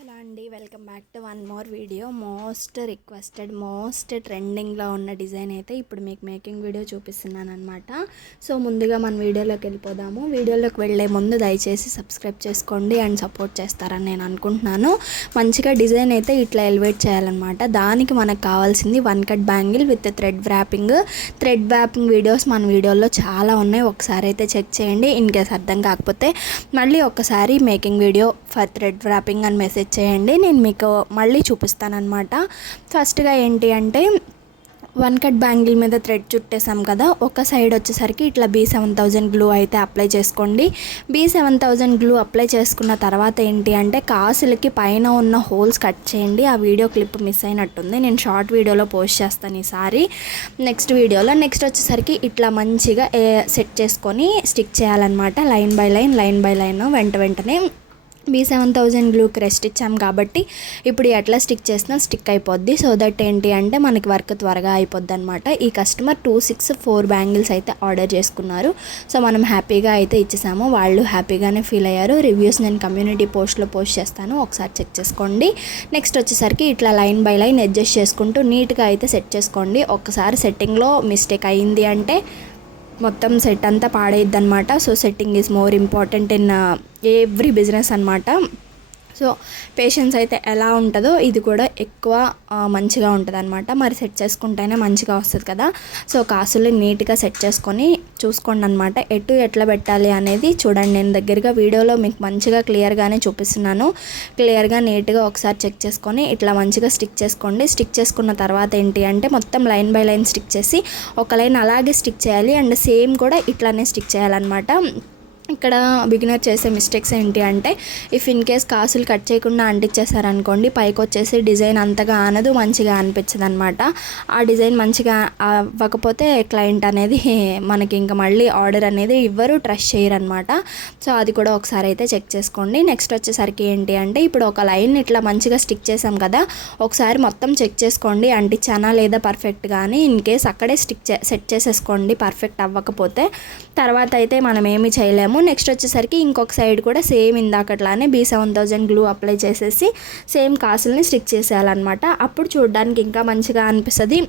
Hello అండి, welcome back to one more video. Most requested, most ట్రెండింగ్లో ఉన్న design అయితే ఇప్పుడు మీకు మేకింగ్ వీడియో చూపిస్తున్నాను అనమాట. సో ముందుగా మన వీడియోలోకి వెళ్ళిపోదాము. వీడియోలోకి వెళ్ళే ముందు దయచేసి సబ్స్క్రైబ్ చేసుకోండి అండ్ సపోర్ట్ చేస్తారని నేను అనుకుంటున్నాను. మంచిగా డిజైన్ అయితే ఇట్లా ఎలివేట్ చేయాలన్నమాట. దానికి మనకు కావాల్సింది one cut bangle with thread wrapping videos మన వీడియోలో చాలా ఉన్నాయి. ఒకసారి అయితే చెక్ చేయండి. ఇన్ కేస్ అర్థం కాకపోతే మళ్ళీ ఒకసారి making video for thread wrapping అని మెసేజ్ చేయండి, నేను మీకు మళ్ళీ చూపిస్తానన్నమాట. ఫస్ట్గా ఏంటి అంటే వన్ కట్ బ్యాంగిల్ మీద థ్రెడ్ చుట్టేసాం కదా, ఒక సైడ్ వచ్చేసరికి ఇట్లా B7000 గ్లూ అయితే అప్లై చేసుకోండి. B7000 గ్లూ అప్లై చేసుకున్న తర్వాత ఏంటి అంటే కాసులకి పైన ఉన్న హోల్స్ కట్ చేయండి. ఆ వీడియో క్లిప్ మిస్ అయినట్టుంది, నేను షార్ట్ వీడియోలో పోస్ట్ చేస్తాను ఈసారి నెక్స్ట్ వీడియోలో. నెక్స్ట్ వచ్చేసరికి ఇట్లా మంచిగా సెట్ చేసుకొని స్టిక్ చేయాలన్నమాట. లైన్ బై లైన్ వెంటనే B7000 గ్లూకి రెస్ట్ ఇచ్చాం కాబట్టి ఇప్పుడు ఎట్లా స్టిక్ చేసినా స్టిక్ అయిపోద్ది. సో దట్ ఏంటి అంటే మనకి వర్క్ త్వరగా అయిపోద్ది అనమాట. ఈ కస్టమర్ 264 బ్యాంగిల్స్ అయితే ఆర్డర్ చేసుకున్నారు. సో మనం హ్యాపీగా అయితే ఇచ్చేసాము, వాళ్ళు హ్యాపీగానే ఫీల్ అయ్యారు. రివ్యూస్ నేను కమ్యూనిటీ పోస్ట్లో పోస్ట్ చేస్తాను, ఒకసారి చెక్ చేసుకోండి. నెక్స్ట్ వచ్చేసరికి ఇట్లా లైన్ బై లైన్ అడ్జస్ట్ చేసుకుంటూ నీట్గా అయితే సెట్ చేసుకోండి. ఒక్కసారి సెట్టింగ్లో మిస్టేక్ అయ్యింది అంటే మొత్తం సెట్ అంతా పాడైద్ది అనమాట. So setting is more important in every business అనమాట. సో పేషెన్స్ అయితే ఎలా ఉంటుందో ఇది కూడా ఎక్కువ మంచిగా ఉంటుంది అనమాట. మరి సెట్ చేసుకుంటేనే మంచిగా వస్తుంది కదా. సో కాసులు నీట్గా సెట్ చేసుకొని చూసుకోండి అనమాట. ఎట్లా పెట్టాలి అనేది చూడండి. నేను దగ్గరగా వీడియోలో మీకు మంచిగా క్లియర్గానే చూపిస్తున్నాను. క్లియర్గా నీట్గా ఒకసారి చెక్ చేసుకొని ఇట్లా మంచిగా స్టిక్ చేసుకోండి. స్టిక్ చేసుకున్న తర్వాత ఏంటి అంటే మొత్తం లైన్ బై లైన్ స్టిక్ చేసి ఒక లైన్ అలాగే స్టిక్ చేయాలి అండ్ సేమ్ కూడా ఇట్లానే స్టిక్ చేయాలన్నమాట. ఇక్కడ బిగినర్ చేసే మిస్టేక్స్ ఏంటి అంటే ఇఫ్ ఇన్ కేస్ కాసులు కట్ చేయకుండా అంటించేసారనుకోండి, పైకి వచ్చేసి డిజైన్ అంతగా ఆనదు, మంచిగా అనిపించదు అనమాట. ఆ డిజైన్ మంచిగా అవ్వకపోతే క్లయింట్ అనేది మనకి ఇంకా మళ్ళీ ఆర్డర్ అనేది ఇవ్వరు, ట్రస్ట్ చేయరు అనమాట. సో అది కూడా ఒకసారి అయితే చెక్ చేసుకోండి. నెక్స్ట్ వచ్చేసరికి ఏంటి అంటే ఇప్పుడు ఒక లైన్ ఇట్లా మంచిగా స్టిక్ చేసాం కదా, ఒకసారి మొత్తం చెక్ చేసుకోండి అంటించానా లేదా పర్ఫెక్ట్గా అని. ఇన్ కేస్ అక్కడే సెట్ చేసేసుకోండి పర్ఫెక్ట్ అవ్వకపోతే, తర్వాత అయితే మనం ఏమీ చేయలేము. నెక్స్ట్ వచ్చేసరికి ఇంకొక సైడ్ కూడా సేమ్ ఇందాకట్లానే B7000 గ్లూ అప్లై చేసేసి సేమ్ కాసుల్ని స్టిక్ చేసేయాలన్నమాట. అప్పుడు చూడడానికి ఇంకా మంచిగా అనిపిస్తుంది,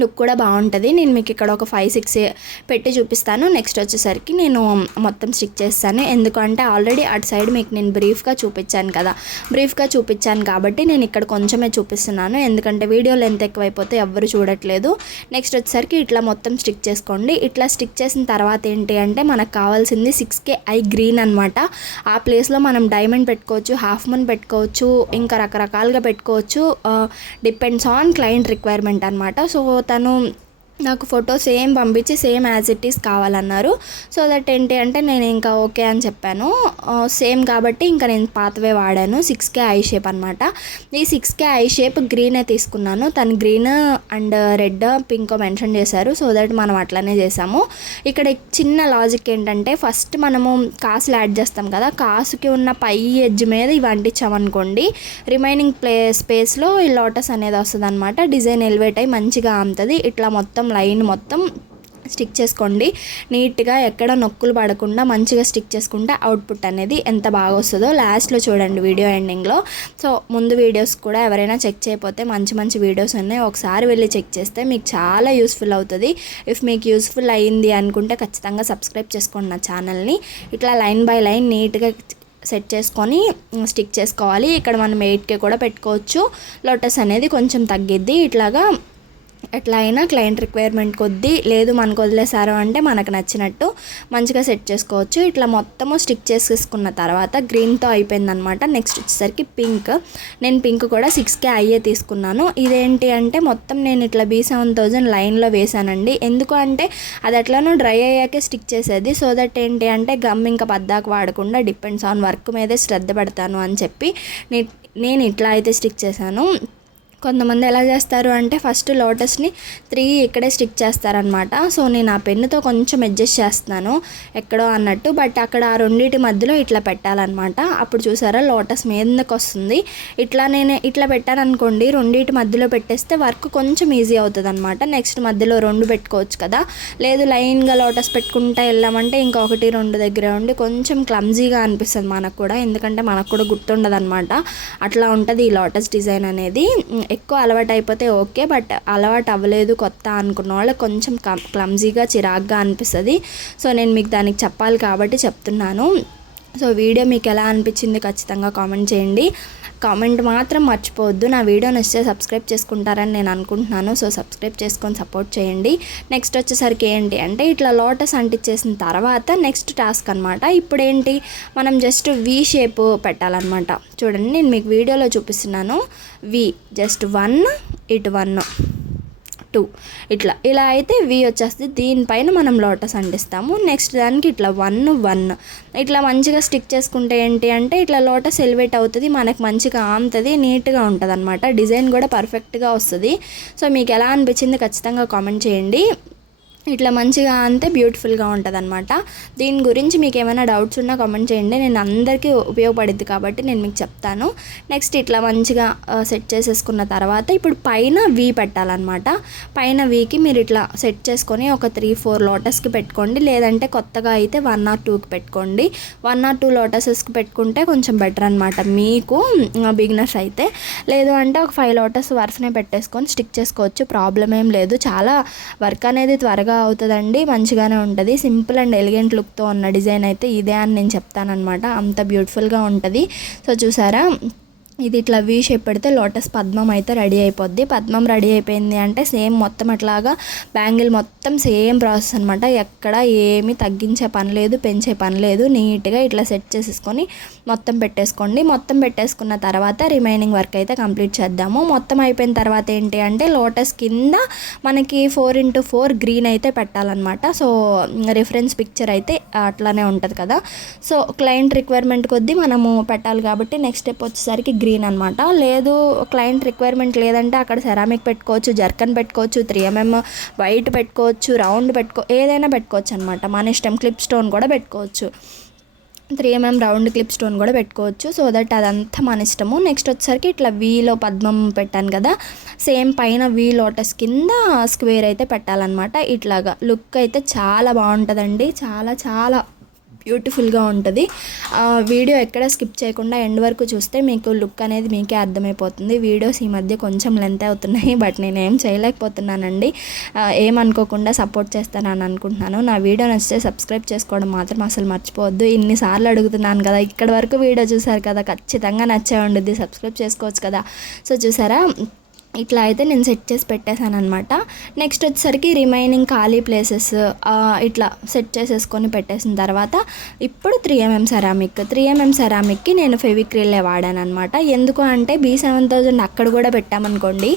లుక్ కూడా బాగుంటుంది. నేను మీకు ఇక్కడ ఒక 5-6 పెట్టి చూపిస్తాను. నెక్స్ట్ వచ్చేసరికి నేను మొత్తం స్టిక్ చేస్తాను, ఎందుకంటే ఆల్రెడీ అటు సైడ్ మీకు నేను బ్రీఫ్గా చూపించాను కాబట్టి నేను ఇక్కడ కొంచెమే చూపిస్తున్నాను, ఎందుకంటే వీడియో లెంత్ ఎక్కువైపోతే ఎవ్వరు చూడట్లేదు. నెక్స్ట్ వచ్చేసరికి ఇట్లా మొత్తం స్టిక్ చేసుకోండి. ఇట్లా స్టిక్ చేసిన తర్వాత ఏంటి అంటే మనకు కావాల్సింది 6K ఐ గ్రీన్ అనమాట. ఆ ప్లేస్లో మనం డైమండ్ పెట్టుకోవచ్చు, హాఫ్ మూన్ పెట్టుకోవచ్చు, ఇంకా రకరకాలుగా పెట్టుకోవచ్చు. డిపెండ్స్ ఆన్ క్లయింట్ రిక్వైర్మెంట్ అనమాట. సో తను నాకు ఫోటో సేమ్ పంపించి సేమ్ యాజ్ ఇట్ ఈస్ కావాలన్నారు. సో దట్ ఏంటి అంటే నేను ఇంకా ఓకే అని చెప్పాను. సేమ్ కాబట్టి ఇంకా నేను పాతవే వాడాను. 6K ఐ షేప్ అనమాట. ఈ 6K ఐ షేప్ గ్రీనే తీసుకున్నాను. తను green and red pink mention చేశారు, సో దట్ మనం అట్లనే చేసాము. ఇక్కడ చిన్న లాజిక్ ఏంటంటే ఫస్ట్ మనము కాసులు యాడ్ చేస్తాం కదా, కాసుకి ఉన్న పై ఎడ్జ్ మీద ఇవి అంటించామనుకోండి, రిమైనింగ్ స్పేస్లో ఈ లోటస్ అనేది వస్తుంది అనమాట. డిజైన్ ఎలివేట్ అయ్యి మంచిగా ఆముతుంది. ఇట్లా మొత్తం లైన్ మొత్తం స్టిక్ చేసుకోండి నీట్గా, ఎక్కడ నొక్కులు పడకుండా మంచిగా స్టిక్ చేసుకుంటే అవుట్పుట్ అనేది ఎంత బాగా వస్తుందో లాస్ట్లో చూడండి వీడియో ఎండింగ్లో. సో ముందు వీడియోస్ కూడా ఎవరైనా చెక్ చేయకపోతే మంచి వీడియోస్ ఉన్నాయి, ఒకసారి వెళ్ళి చెక్ చేస్తే మీకు చాలా యూస్ఫుల్ అవుతుంది. ఇఫ్ మీకు యూస్ఫుల్ అయ్యింది అనుకుంటే ఖచ్చితంగా సబ్స్క్రైబ్ చేసుకోండి నా ఛానల్ని. ఇట్లా లైన్ బై లైన్ నీట్గా సెట్ చేసుకొని స్టిక్ చేసుకోవాలి. ఇక్కడ మనం 8K కూడా పెట్టుకోవచ్చు, లోటస్ అనేది కొంచెం తగ్గిద్ది. ఇట్లాగా ఎట్లా అయినా క్లయింట్ రిక్వైర్మెంట్ కొద్దీ, లేదు మనకు వదిలేసారు అంటే మనకు నచ్చినట్టు మంచిగా సెట్ చేసుకోవచ్చు. ఇట్లా మొత్తము స్టిక్ చేసేసుకున్న తర్వాత గ్రీన్తో అయిపోయిందనమాట. నెక్స్ట్ వచ్చేసరికి పింక్, నేను పింక్ కూడా 6K అయ్యే తీసుకున్నాను. ఇదేంటి అంటే మొత్తం నేను ఇట్లా B7000 లైన్లో వేసానండి, ఎందుకు అంటే అది ఎట్లానో డ్రై అయ్యాకే స్టిక్ చేసేది. సో దట్ ఏంటి అంటే గమ్ ఇంకా పద్దాకు వాడకుండా డిపెండ్స్ ఆన్ వర్క్ మీదే శ్రద్ధ పెడతాను అని చెప్పి నేను ఇట్లా అయితే స్టిక్ చేశాను. కొంతమంది ఎలా చేస్తారు అంటే ఫస్ట్ లోటస్ని 3 ఇక్కడే స్టిక్ చేస్తారనమాట. సో నేను ఆ పెన్నుతో కొంచెం అడ్జస్ట్ చేస్తున్నాను ఎక్కడో అన్నట్టు, బట్ అక్కడ ఆ రెండింటి మధ్యలో ఇట్లా పెట్టాలన్నమాట. అప్పుడు చూసారా లోటస్ మీదకి వస్తుంది. నేను ఇట్లా పెట్టాను అనుకోండి, రెండింటి మధ్యలో పెట్టేస్తే వర్క్ కొంచెం ఈజీ అవుతుంది అనమాట. నెక్స్ట్ మధ్యలో 2 పెట్టుకోవచ్చు కదా. లేదు లైన్గా లోటస్ పెట్టుకుంటా వెళ్ళామంటే ఇంకొకటి 2 దగ్గర ఉండి కొంచెం క్లమ్జీగా అనిపిస్తుంది మనకు కూడా, ఎందుకంటే మనకు కూడా గుర్తుండదు అనమాట. అట్లా ఉంటుంది ఈ లోటస్ డిజైన్ అనేది. ఎక్కువ అలవాటు అయిపోతే ఓకే, బట్ అలవాటు అవ్వలేదు కొత్త అనుకున్న వాళ్ళకి కొంచెం క్లమ్జీగా చిరాగ్గా అనిపిస్తుంది. సో నేను మీకు దానికి చెప్పాలి కాబట్టి చెప్తున్నాను. సో వీడియో మీకు ఎలా అనిపించింది ఖచ్చితంగా కామెంట్ చేయండి. కామెంట్ మాత్రం మర్చిపోవద్దు. నా వీడియో నచ్చితే సబ్స్క్రైబ్ చేసుకుంటారని నేను అనుకుంటున్నాను. సో సబ్స్క్రైబ్ చేసుకొని సపోర్ట్ చేయండి. నెక్స్ట్ వచ్చేసరికి ఏంటి అంటే ఇట్లా లోటస్ అంటించేసిన తర్వాత నెక్స్ట్ టాస్క్ అనమాట. ఇప్పుడు ఏంటి, మనం జస్ట్ వి షేప్ పెట్టాలన్నమాట. చూడండి నేను మీకు వీడియోలో చూపిస్తున్నాను. వి జస్ట్ 1 ఇటు 1 2 ఇలా అయితే వి వచ్చేస్తుంది. దీనిపైన మనం లోటస్ అంటిస్తాము. నెక్స్ట్ దానికి ఇట్లా 1 1 ఇట్లా మంచిగా స్టిక్ చేసుకుంటే ఏంటి అంటే ఇట్లా లోటస్ ఎలివేట్ అవుతుంది, మనకు మంచిగా ఆముతుంది, నీట్గా ఉంటుంది అనమాట. డిజైన్ కూడా పర్ఫెక్ట్గా వస్తుంది. సో మీకు ఎలా అనిపించింది ఖచ్చితంగా కామెంట్ చేయండి. ఇట్లా మంచిగా అంతే బ్యూటిఫుల్గా ఉంటుంది అనమాట. దీని గురించి మీకు ఏమైనా డౌట్స్ ఉన్నా కామెంట్ చేయండి, నేను అందరికీ ఉపయోగపడుద్ది కాబట్టి నేను మీకు చెప్తాను. నెక్స్ట్ ఇట్లా మంచిగా సెట్ చేసేసుకున్న తర్వాత ఇప్పుడు పైన వీ పెట్టాలన్నమాట. పైన వీకి మీరు ఇట్లా సెట్ చేసుకొని ఒక 3-4 లోటస్కి పెట్టుకోండి, లేదంటే కొత్తగా అయితే 1 or 2కి పెట్టుకోండి. 1 or 2 లోటసెస్కి పెట్టుకుంటే కొంచెం బెటర్ అనమాట మీకు బిగినర్స్ అయితే. లేదు అంటే ఒక 5 లోటస్ వరుసనే పెట్టేసుకొని స్టిక్ చేసుకోవచ్చు, ప్రాబ్లం ఏం లేదు. చాలా వర్క్ అనేది త్వరగా అవుతుందండి, మంచిగానే ఉంటుంది. సింపుల్ అండ్ ఎలిగెంట్ లుక్తో ఉన్న డిజైన్ అయితే ఇదే అని నేను చెప్తానమాట. అంత బ్యూటిఫుల్గా ఉంటుంది. సో చూసారా, ఇది ఇట్లా వీ షేప్ పెడితే లోటస్ పద్మం అయితే రెడీ అయిపోద్ది. పద్మం రెడీ అయిపోయింది అంటే సేమ్ మొత్తం అట్లాగా బ్యాంగిల్ మొత్తం సేమ్ ప్రాసెస్ అనమాట. ఎక్కడ ఏమీ తగ్గించే పని లేదు, పెంచే పని లేదు. నీట్గా ఇట్లా సెట్ చేసేసుకొని మొత్తం పెట్టేసుకోండి. మొత్తం పెట్టేసుకున్న తర్వాత రిమైనింగ్ వర్క్ అయితే కంప్లీట్ చేద్దాము. మొత్తం అయిపోయిన తర్వాత ఏంటి అంటే లోటస్ కింద మనకి 4x4 గ్రీన్ అయితే పెట్టాలన్నమాట. సో రిఫరెన్స్ పిక్చర్ అయితే అట్లానే ఉంటుంది కదా. సో క్లయింట్ రిక్వైర్మెంట్ కొద్దీ మనము పెట్టాలి కాబట్టి నెక్స్ట్ స్టెప్ వచ్చేసరికి గ్రీన్ అనమాట. లేదు క్లయింట్ రిక్వైర్మెంట్ లేదంటే అక్కడ సెరామిక్ పెట్టుకోవచ్చు, జర్కన్ పెట్టుకోవచ్చు, 3mm వైట్ పెట్టుకోవచ్చు, రౌండ్ ఏదైనా పెట్టుకోవచ్చు అనమాట. మన ఇష్టం. క్లిప్ స్టోన్ కూడా పెట్టుకోవచ్చు, 3mm రౌండ్ క్లిప్ స్టోన్ కూడా పెట్టుకోవచ్చు. సో దట్ అదంతా మన ఇష్టము. నెక్స్ట్ వచ్చేసరికి ఇట్లా వీలో పద్మం పెట్టాను కదా, సేమ్ పైన వీ లోటస్ కింద స్క్వేర్ అయితే పెట్టాలన్నమాట. ఇట్లాగా లుక్ అయితే చాలా బాగుంటుందండి, చాలా చాలా బ్యూటిఫుల్గా ఉంటుంది. వీడియో ఎక్కడ స్కిప్ చేయకుండా ఎండ్ వరకు చూస్తే మీకు లుక్ అనేది మీకే అర్థమైపోతుంది. వీడియోస్ ఈ మధ్య కొంచెం లెంత్ అవుతున్నాయి, బట్ నేను ఏం చేయలేకపోతున్నానండి. ఏమనుకోకుండా సపోర్ట్ చేస్తానని అనుకుంటున్నాను. నా వీడియో నచ్చితే సబ్స్క్రైబ్ చేసుకోవడం మాత్రం అసలు మర్చిపోవద్దు. ఇన్నిసార్లు అడుగుతున్నాను కదా, ఇక్కడి వరకు వీడియో చూసారు కదా, ఖచ్చితంగా నచ్చే ఉంటుంది, సబ్స్క్రైబ్ చేసుకోవచ్చు కదా. సో చూసారా, ఇట్లా అయితే నేను సెట్ చేసి పెట్టేశాను అనమాట. నెక్స్ట్ వచ్చేసరికి రిమైనింగ్ ఖాళీ ప్లేసెస్ ఇట్లా సెట్ చేసేసుకొని పెట్టేసిన తర్వాత ఇప్పుడు 3mm సెరామిక్కి నేను ఫెవిక్రిల్లే వాడాను అనమాట. ఎందుకు అంటే B7000 అక్కడ కూడా పెట్టామనుకోండి,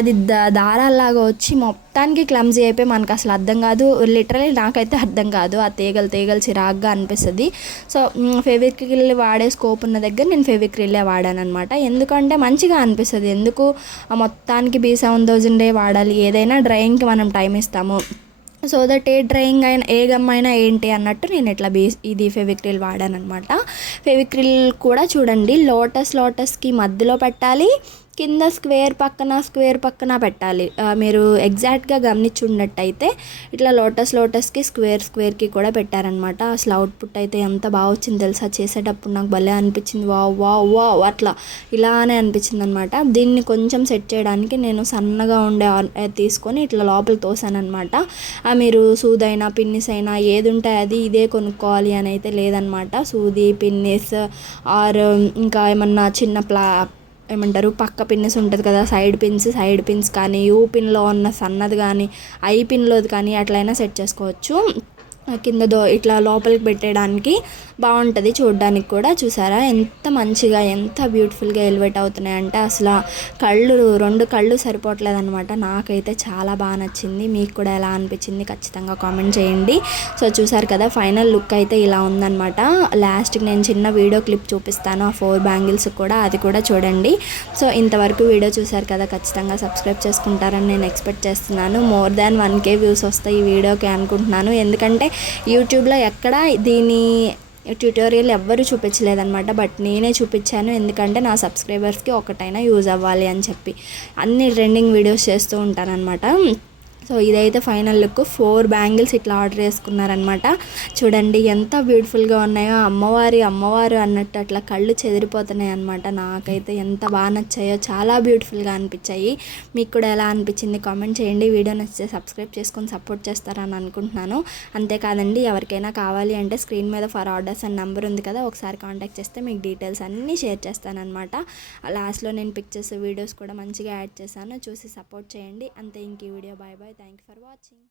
అది దారాల్లాగా వచ్చి మొత్తానికి క్లమ్జీ అయిపోయి మనకు అసలు అర్థం కాదు. లిటరలీ నాకైతే అర్థం కాదు, ఆ తీగలు చిరాగ్గా అనిపిస్తుంది. సో ఫెవిక్రిల్ వాడే స్కోప్ ఉన్న దగ్గర నేను ఫెవిక్రిల్లే వాడాను అనమాట. ఎందుకంటే మంచిగా అనిపిస్తుంది. ఎందుకు మొత్తానికి B7000 వాడాలి, ఏదైనా డ్రాయింగ్కి మనం టైం ఇస్తాము. సో దట్ ఏ డ్రాయింగ్ అయినా ఏ గమ్ అయినా ఏంటి అన్నట్టు నేను ఇట్లా ఇది ఫెవిక్రిల్ వాడాను అనమాట. ఫెవిక్రిల్ కూడా చూడండి లోటస్కి మధ్యలో పెట్టాలి, కింద స్క్వేర్ పక్కన పెట్టాలి. మీరు ఎగ్జాక్ట్గా గమనించున్నట్టయితే ఇట్లా లోటస్కి స్క్వేర్కి కూడా పెట్టారనమాట. అసలు అవుట్పుట్ అయితే ఎంత బాగా వచ్చింది తెలుసా, చేసేటప్పుడు నాకు భలే అనిపించింది. వావ్ అట్లా ఇలానే అనిపించింది అనమాట. దీన్ని కొంచెం సెట్ చేయడానికి నేను సన్నగా ఉండే తీసుకొని ఇట్లా లోపలికి తోసాను అనమాట. మీరు సూదైనా పిన్నిస్ అయినా ఏది ఉంటే అది ఇదే కొనుక్కోవాలి అని అయితే లేదనమాట. సూది, పిన్నిస్ ఆర్ ఇంకా ఏమన్నా చిన్న ఏమంటారు పక్క పిన్స్ ఉంటుంది కదా, సైడ్ పిన్స్ కానీ, యూ పిన్లో ఉన్న సన్నది కానీ, ఐ పిన్లోది కానీ అట్లయినా సెట్ చేసుకోవచ్చు. కింద ఇట్లా లోపలికి పెట్టడానికి బాగుంటుంది చూడడానికి కూడా. చూసారా ఎంత మంచిగా ఎంత బ్యూటిఫుల్గా ఎలివేట్ అవుతున్నాయి అంటే అసలు రెండు కళ్ళు సరిపోవట్లేదు అనమాట. నాకైతే చాలా బాగా నచ్చింది. మీకు కూడా ఎలా అనిపించింది ఖచ్చితంగా కామెంట్ చేయండి. సో చూసారు కదా ఫైనల్ లుక్ అయితే ఇలా ఉందన్నమాట. లాస్ట్కి నేను చిన్న వీడియో క్లిప్ చూపిస్తాను ఆ 4 బ్యాంగిల్స్ కూడా, అది కూడా చూడండి. సో ఇంతవరకు వీడియో చూసారు కదా, ఖచ్చితంగా సబ్స్క్రైబ్ చేసుకుంటారని నేను ఎక్స్పెక్ట్ చేస్తున్నాను. మోర్ దాన్ 1K వ్యూస్ వస్తాయి ఈ వీడియోకి అనుకుంటున్నాను. ఎందుకంటే యూట్యూబ్లో ఎక్కడ దీని ట్యూటోరియల్ ఎవ్వరూ చూపించలేదన్నమాట. బట్ నేనే చూపించాను, ఎందుకంటే నా సబ్స్క్రైబర్స్కి ఒకటైనా యూజ్ అవ్వాలి అని చెప్పి అన్ని ట్రెండింగ్ వీడియోస్ చేస్తూ ఉంటానన్నమాట. సో ఇదైతే ఫైనల్ లుక్. 4 బ్యాంగిల్స్ ఇట్లా ఆర్డర్ చేసుకున్నారనమాట. చూడండి ఎంత బ్యూటిఫుల్గా ఉన్నాయో, అమ్మవారు అన్నట్టు అట్లా కళ్ళు చెదిరిపోతున్నాయి అనమాట. నాకైతే ఎంత బాగా నచ్చాయో, చాలా బ్యూటిఫుల్గా అనిపించాయి. మీకు కూడా ఎలా అనిపించింది కామెంట్ చేయండి. వీడియో నచ్చితే సబ్స్క్రైబ్ చేసుకొని సపోర్ట్ చేస్తారని అనుకుంటున్నాను. అంతేకాదండి, ఎవరికైనా కావాలి అంటే స్క్రీన్ మీద ఫర్ ఆర్డర్స్ అని నెంబర్ ఉంది కదా, ఒకసారి కాంటాక్ట్ చేస్తే మీకు డీటెయిల్స్ అన్నీ షేర్ చేస్తానన్నమాట. లాస్ట్లో నేను పిక్చర్స్ వీడియోస్ కూడా మంచిగా యాడ్ చేశాను, చూసి సపోర్ట్ చేయండి. అంతే, ఇంక ఈ video bye bye. Thank you for watching.